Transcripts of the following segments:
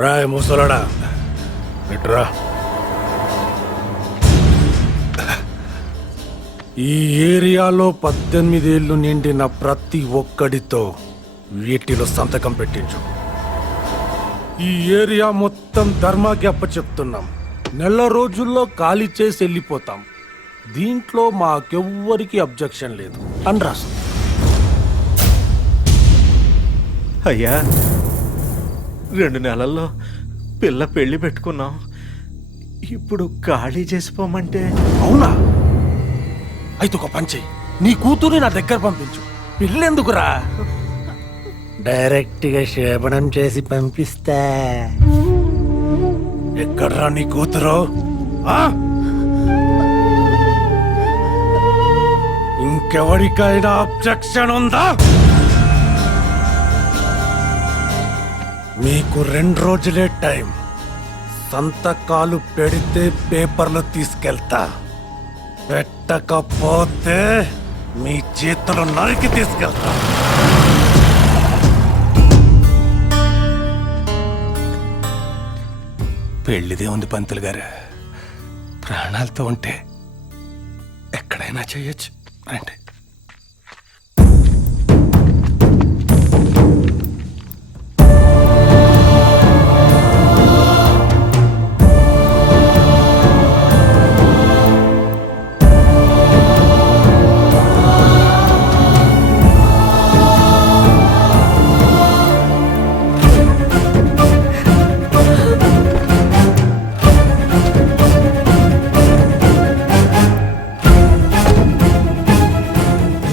రాయ్ ముసలడా ఇట్రా. ఈ ఏరియాలో 18 ఏళ్ళు నిండిన ప్రతి ఒక్కడితో వీటిలో సంతకం పెట్టించు. ఈ ఏరియా మొత్తం ధర్మాకి అప్పచెప్తున్నాం. నెల రోజుల్లో ఖాళీ చేసి వెళ్ళిపోతాం. దీంట్లో మాకెవ్వరికి అబ్జెక్షన్ లేదు అని రాసు. అయ్యా 2 నెలల్లో పిల్ల పెళ్లి పెట్టుకున్నాం. ఇప్పుడు ఖాళీ చేసిపోమంటే? అవునా? అయితే ఒక పని చెయ్యి, నీ కూతుర్ని నా దగ్గర పంపించు. పిల్లెందుకురా, డైరెక్ట్ గా శోభనం చేసి పంపిస్తా. ఎక్కడ్రా నీ కూతురు? ఇంకెవరికైనా అబ్జెక్షన్ ఉందా? మీకు 2 రోజులే టైం. సంతకాలు పెడితే పేపర్లు తీసుకెళ్తా, పెట్టకపోతే మీ చేతులు నరికి తీసుకెళ్తా. పెళ్లిదే ఉంది పంతులు గారు, ప్రాణాలతో ఉంటే ఎక్కడైనా చేయొచ్చు. రండి.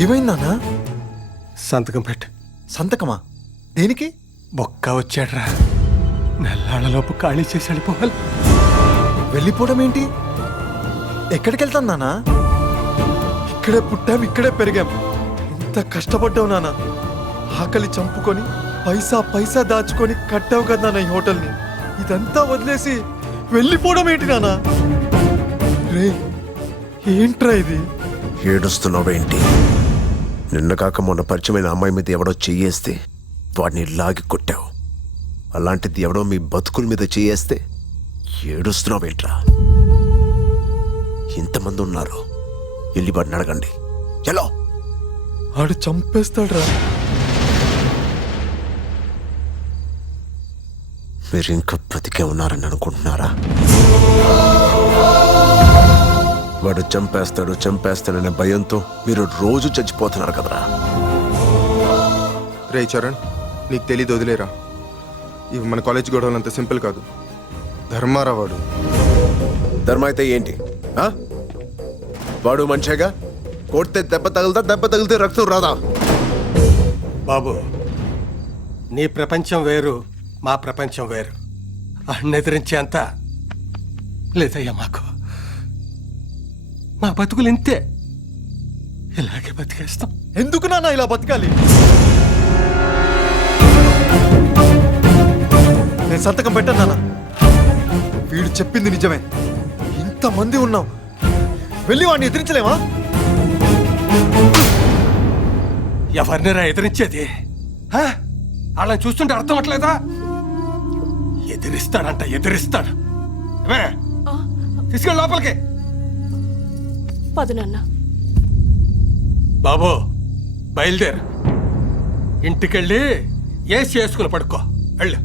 ఏమైందానా? సంతకం పెట్టు. సంతకమా? దేనికి? బొక్క వచ్చాడ్రా, నెల్లాళ్ళలోపు ఖాళీ చేసి వెళ్ళిపోవాలి. వెళ్ళిపోవడం ఏంటి? ఎక్కడికి వెళ్తాం నానా? ఇక్కడే పుట్టాం, ఇక్కడే పెరిగాం. ఇంత కష్టపడ్డావు నానా. ఆకలి చంపుకొని పైసా పైసా దాచుకొని కట్టావు కదా నాన్న ఈ హోటల్ని. ఇదంతా వదిలేసి వెళ్ళిపోవడం ఏంటి నానా? రే ఏంట్రా ఇది? ఏడుస్తున్నావేంటి? నిన్న కాక మొన్న పరిచయమైన అమ్మాయి మీద ఎవడో చెయ్యేస్తే వాడిని లాగి కొట్టావు. అలాంటిది ఎవడో మీ బతుకుల మీద చెయ్యేస్తే ఏడుస్తున్నావేంట్రా? ఇంతమంది ఉన్నారు, వెళ్ళి వాడిని అడగండి. చలో. ఆడు చంపేస్తాడ్రా. మీరు ఇంకా బ్రతికే ఉన్నారని అనుకుంటున్నారా? వాడు చంపేస్తాడనే భయంతో మీరు రోజు చచ్చిపోతున్నారు కదరా. రే చరణ్, నీకు తెలీదు, వదిలేరా. ఇవి మన కాలేజ్ గొడవలు అంత సింపుల్ కాదు. ధర్మారా వాడు. ధర్మ అయితే ఏంటి? వాడు మనిషేగా. కొడితే దెబ్బ తగిలితే రక్తం రాదా? బాబు, నీ ప్రపంచం వేరు, మా ప్రపంచం వేరు. అన్నెదిరించేంత లేదయ్యా మాకు. మా బతుకులు ఇంతే, ఇలాగే బతికేస్తాం. ఎందుకు నాన్న ఇలా బతకాలి? నేను సంతకం పెట్టాను నాన్న. వీడు చెప్పింది నిజమే. ఇంతమంది ఉన్నాం, వెళ్ళి వాడిని ఎదిరించలేమా? ఎవరినిరా ఎదిరించేది? వాళ్ళని చూస్తుంటే అర్థం అవట్లేదా? ఎదిరిస్తాడు. తీసుకెళ్ళి లోపలికి. పదు నాన్న. బాబు బయలుదేరు, ఇంటికెళ్ళి ఏసి చేసుకుని పడుకో. వెళ్ళు.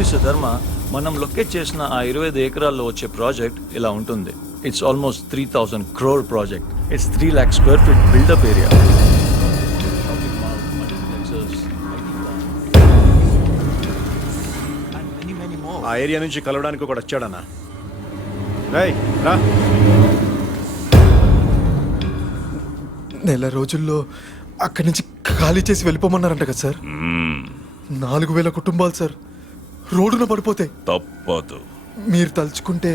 మిస్టర్ ధర్మ, మనం లొకేట్ చేసిన ఆ 25 ఎకరాల్లో వచ్చే ప్రాజెక్ట్ ఇలా ఉంటుంది. It's almost 3000 crore project. It's 3 lakh square feet built up area. ఆ ఏరియా నుంచి కలవడానికి ఒకటి వచ్చాడన్నా. రేయ్ రా. నెల రోజుల్లో అక్కడి నుంచి ఖాళీ చేసి వెళ్ళిపోమన్నారంట కదా సార్. 4000 కుటుంబాలు సార్ రోడ్డున పడిపోతాయి. తప్పదు. మీరు తలుచుకుంటే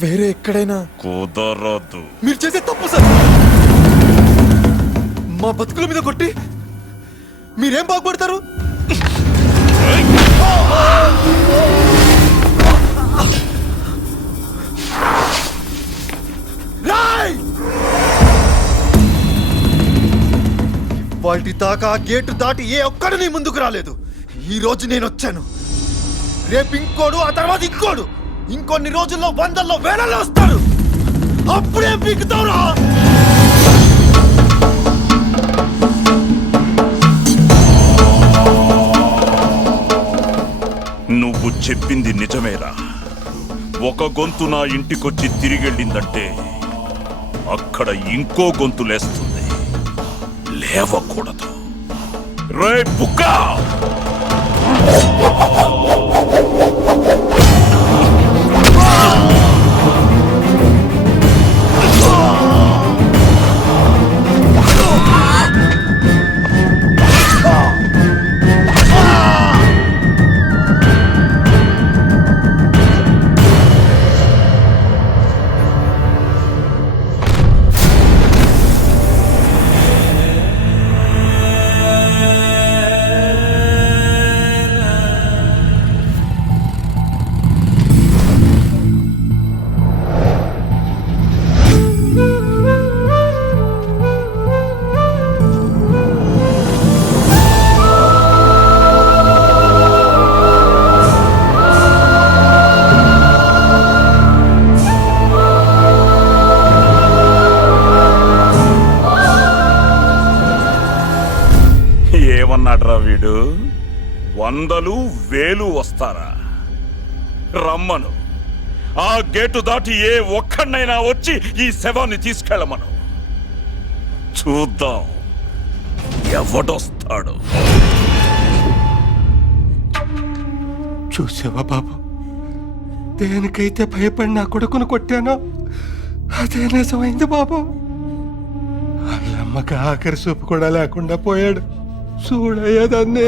వేరే ఎక్కడైనా కుదరదు. మీరు చేసే తప్పు సార్. మా బతుకుల మీద కొట్టి మీరేం బాగుపడతారు? ఇవాల్టి దాకా ఆ గేటు దాటి ఏ ఒక్కడు నీ ముందుకు రాలేదు. ఈ రోజు నేను వచ్చాను. రేపు ఇంకోడు, ఆ తర్వాత ఇంకోడు, ఇంకొన్ని రోజుల్లో వందల్లో వేలల్లో వస్తాడు. అప్పుడే పీకుతావురా. నువ్వు చెప్పింది నిజమేరా. ఒక గొంతు నా ఇంటికొచ్చి తిరిగెళ్ళిందంటే అక్కడ ఇంకో గొంతు లేస్తుంది. లేవకూడదు. రే బుక్కా! ఏమన్నాడ్రా వీడు? వందలు వేలు వస్తారా? రమ్మను. ఆ గేటు దాటి ఏ ఒక్కడినైనా వచ్చి ఈ శవాన్ని తీసుకెళ్ళమను. చూద్దాం ఎవడొస్తాడు. చూసావా బాబు, దేనికైతే భయపడి నా కొడుకును కొట్టానో అదే నిజమైంది బాబు. వాళ్ళమ్మకి ఆఖరి చూపు కూడా లేకుండా పోయాడు. చూడయ్యేదాన్ని.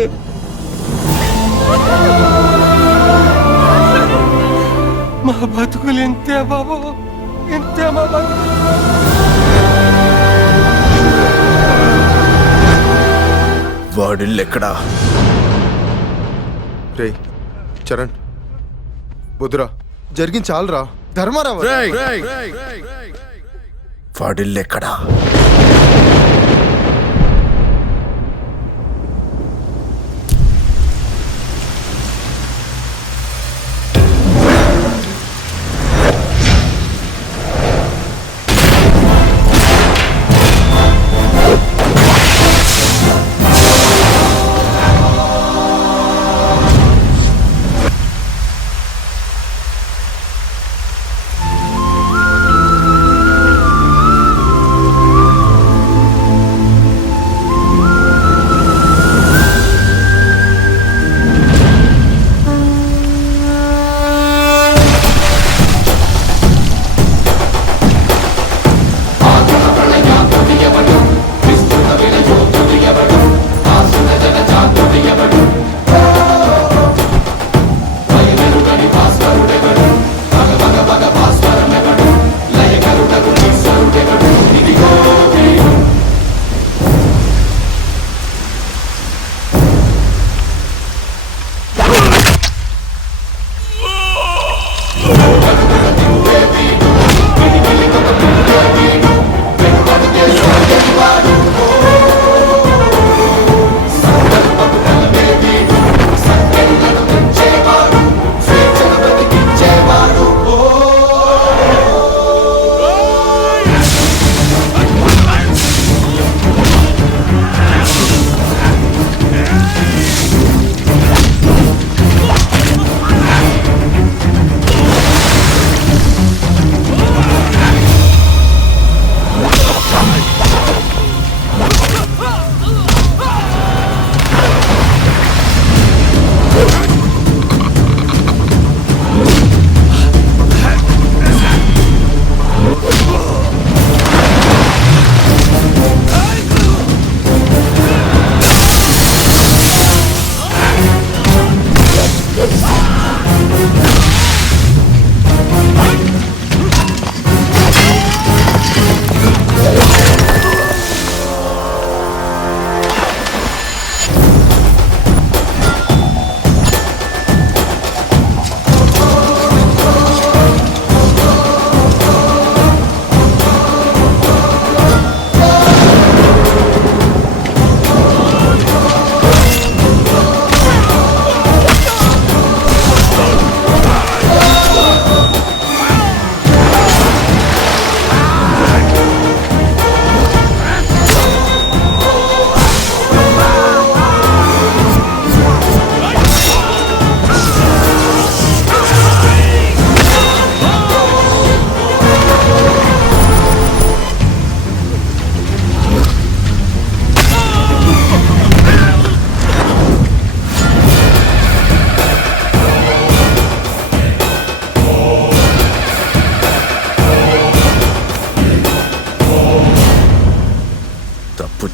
మా బతుకులు ఇంతే బాబు, ఇంతే మా బతుకు. వాడిల్లెక్కడా? రే చరణ్, వద్దురా, జరిగింది చాలురా. ధర్మారావు వాడిల్లెక్కడా?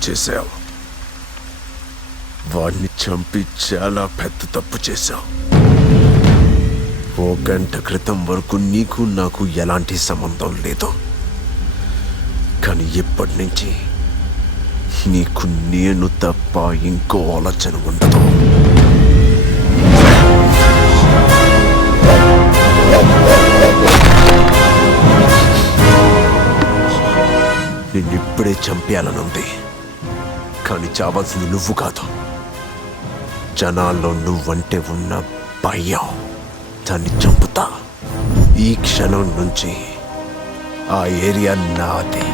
చేశావు. వాడిని చంపి చాలా పెద్ద తప్పు చేశావు. ఓ గంట క్రితం వరకు నీకు నాకు ఎలాంటి సంబంధం లేదు. కానీ ఇప్పటి నుంచి నీకు నేను తప్ప ఇంకో ఆలోచన ఉండదు. నిన్నిప్పుడే చంపేయాలనుంది. కానీ చావాల్సింది నువ్వు కాదు. జనాల్లో నువ్వంటే ఉన్న భయం. దాన్ని చంపుతా. ఈ క్షణం నుంచి ఆ ఏరియా నాది.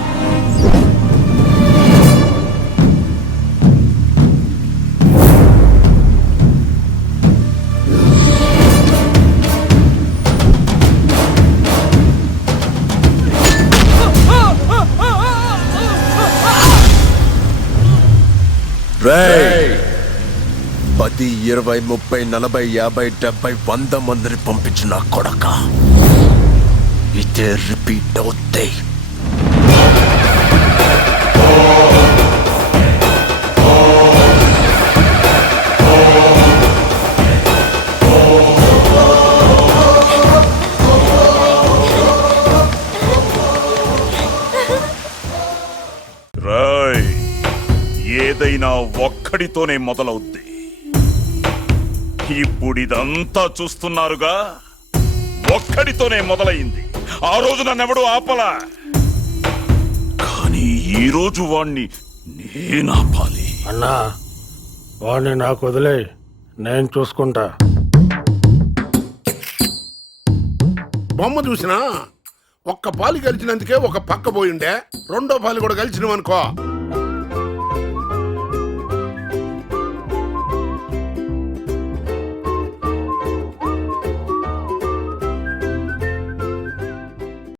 రేయ్! 10, 20, 30, 40, 50, 70, 100 మందిని పంపించిన కొడక. ఇదే రిపీట్ అవుతాయి. రాయ్, ఏదైనా ఒక్కడితోనే మొదలవుద్ది. ఇప్పుడు ఇదంతా చూస్తున్నారుగా, ఒక్కడితోనే మొదలైంది. ఆ రోజు నన్నెవడూ ఆపలా, కానీ ఈ రోజు వాణ్ణి నేనాపాలి. అన్నా వాడిని నాకు వదిలే, నేను చూసుకుంటా. బొమ్మ చూసినా ఒక్క పాలు గెలిచినందుకే ఒక పక్క పోయిండే, రెండో పాలు కూడా గెలిచినవనుకో